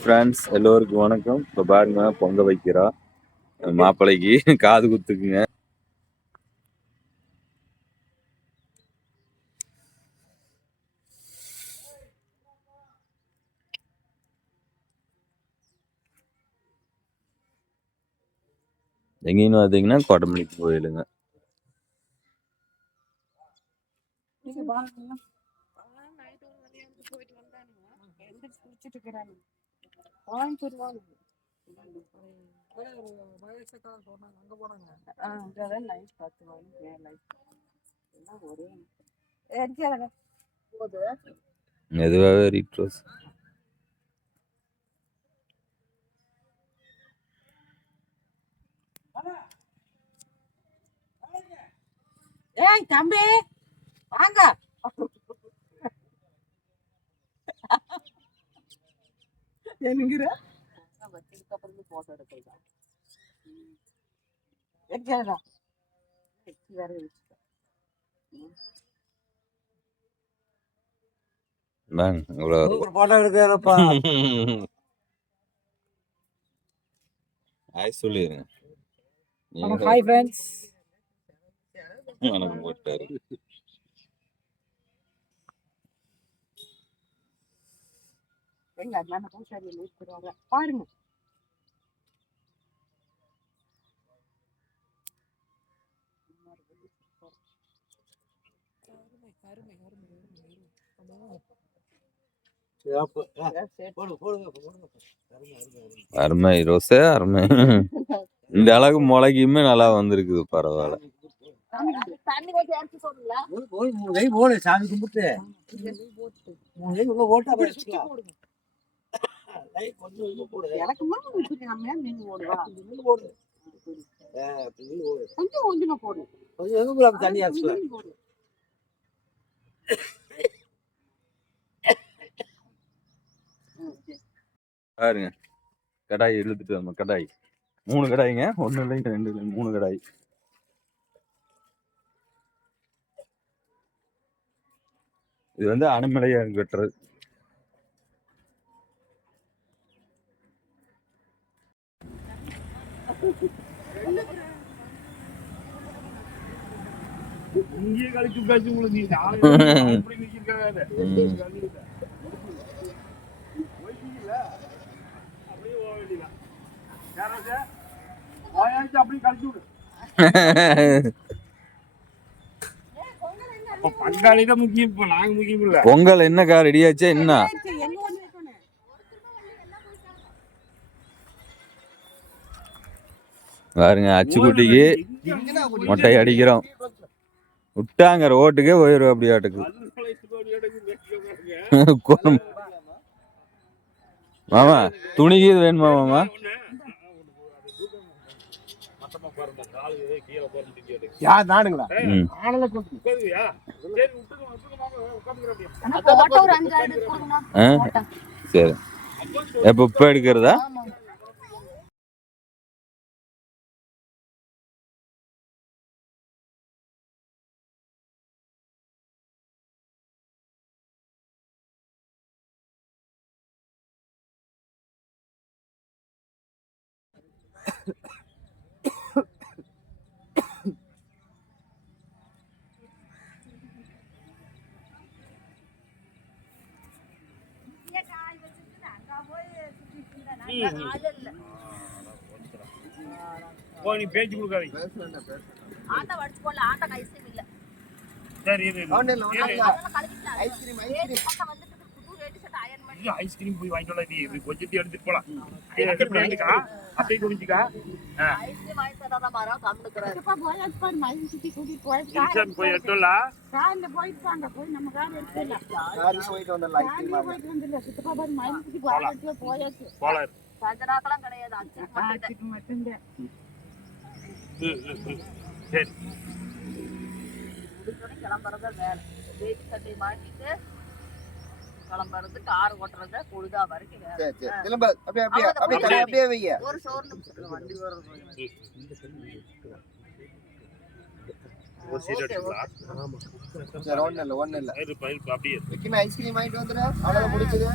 Friends எல்லோருக்கும் வணக்கம். இப்போ பாருங்க பொங்க வைக்கிறா மாப்பிள்ளைக்கு காது குத்துக்குங்க. எங்கேன்னு பார்த்தீங்கன்னா கோட்டமல்லிக்கு கோயிலுங்க. மெதுவாகவே ரீட்ரோஸ் ஏய் தம்பி வாங்க. என்னங்கிற வச்சதுக்கு அப்புறம் போட்டோ எடுக்கிறதா எடுக்கிறதா வேற போட்டோ எடுக்கிறப்பா ஹாய் சொல்லிடுங்க. Hi friends. வணக்கம் போட்டாரு. எங்க அண்ணா பூசாரி நிறுத்துறாங்க பாருங்க. அருமை ரோசே அருமை. இந்த அளவுக்கு முளைக்குமே நல்லா வந்திருக்குது. பரவாயில்ல. சாமி கும்பிட்டு பாருங்க கடாய் இழுத்துட்டு நம்ம கடாய் 3 கடாய்ங்க. 1 இல்லை 2 இல்லை 3 கடாய். இது வந்து அணுமலையா வெட்டுறது. இங்கே கழிச்சு பேச்சு உங்களுக்கு அப்படியே கழிச்சு விடு. பங்காளிதான் முக்கியம். இப்ப நாங்க முக்கியம் இல்ல. பொங்கல் என்னக்கா ரெடியாச்சே என்ன? பாருங்க அச்சுக்குட்டிக்கு மொட்டை அடிக்கிறோம். விட்டாங்க ரோட்டுக்கே போயிடும் அப்படியாட்டுக்கு. மாமா துணிக்கு வேணுமா மாமா? சரி எப்ப எடுக்கிறதா? நீ பேச்சு கொடுக்காதீங்க. ஐஸ்கிரீம் போய் வாங்கிட்டு வரலாம். நீ கொஞ்சத்தையும் எடுத்துட்டு போலாம். அப்படியே குடிச்சுக்கா. போய் எடுத்துலாம். சரி கிளம்புறத வேலை வேட்டி சட்டை மாட்டிட்டு கிளம்புறது கார் ஓட்டுறத பொழுதா வரைக்கும் ஒரு சோறு வண்டி வரும். ஒரு சீட் எடுத்துக்கலாம். ஆமா சரி ஒண்ணு இல்ல இருப்பா அப்படியே இரு. விக்கினா ஐஸ்கிரீம் வாங்கிட்டு வந்துரு அவ்வளவு முடிச்சது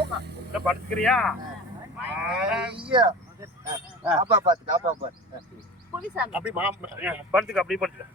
என்ன படுத்துக்கிறியா? ஐயா அப்பா பாத்து குளிசாமி அப்படி படுத்துக்க அப்படியே படுத்துக்க.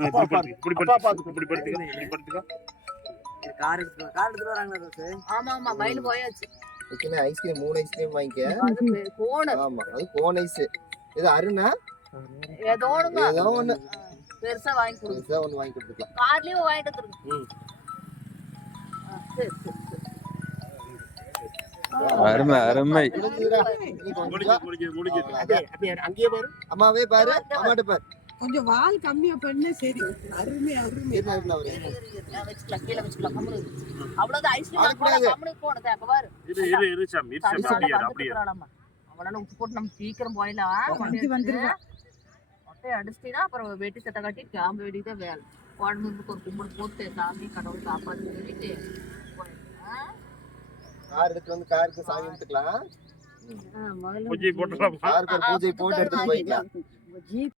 இப்படி படுத்துக்க. கார் எடுத்துட்டு வராங்களா சார்? ஆமா ஆமா மயில் போயாச்சு. விக்கினா ஐஸ்கிரீம் 3 ஐஸ்கிரீம் வாங்கிக்க அது கோணு ஆமா அது கோன் ஐஸ் இது அருணா ஏதோ ஒண்ணு பெருசா வாங்கி கொடுங்க. பெருசா ஒண்ணு வாங்கி கொடுத்துக்கலாம் கார்லயும் வாங்கிட்டு வந்துருங்க. சரி சரி அருமை அருமை. முடிஞ்சுதுடா நீ கொஞ்சம் முடிஞ்சு அங்கேயே பாரு. அம்மாவே பாரு அம்மாட்ட பாரு கொஞ்சம் வால் கம்மியா பண்ண சரி. அருமை இருக்கலாம் அவரு வச்சுக்கலாம் கீழே வச்சுக்கலாம் கம்முனு. அவ்வளவுதான் ஐஸ்கிரீம் கம்முனு போனது அங்க பாரு. இரு சாமி அப்படியே. அவனால உப்பு போட்டு நம்ம சீக்கிரம் போயிடலாம். வந்துருவா. மொட்டை அடிச்சிட்டீங்கன்னா அப்புறம் வேட்டி சட்டை கட்டி கிளம்ப வேண்டியதான் வேலை. குழம்புக்கு ஒரு கும்பிடு போட்டு சாமி கடவுள் காப்பாற்றி சொல்லிட்டு கார் எடுத்து வந்து காருக்கு சாமி கும்பிட்டுக்கலாம் முதல்ல பூஜை போட்டுலாம். காருக்கு ஒரு பூஜை போட்டு எடுத்துட்டு போய்க்கலாம்.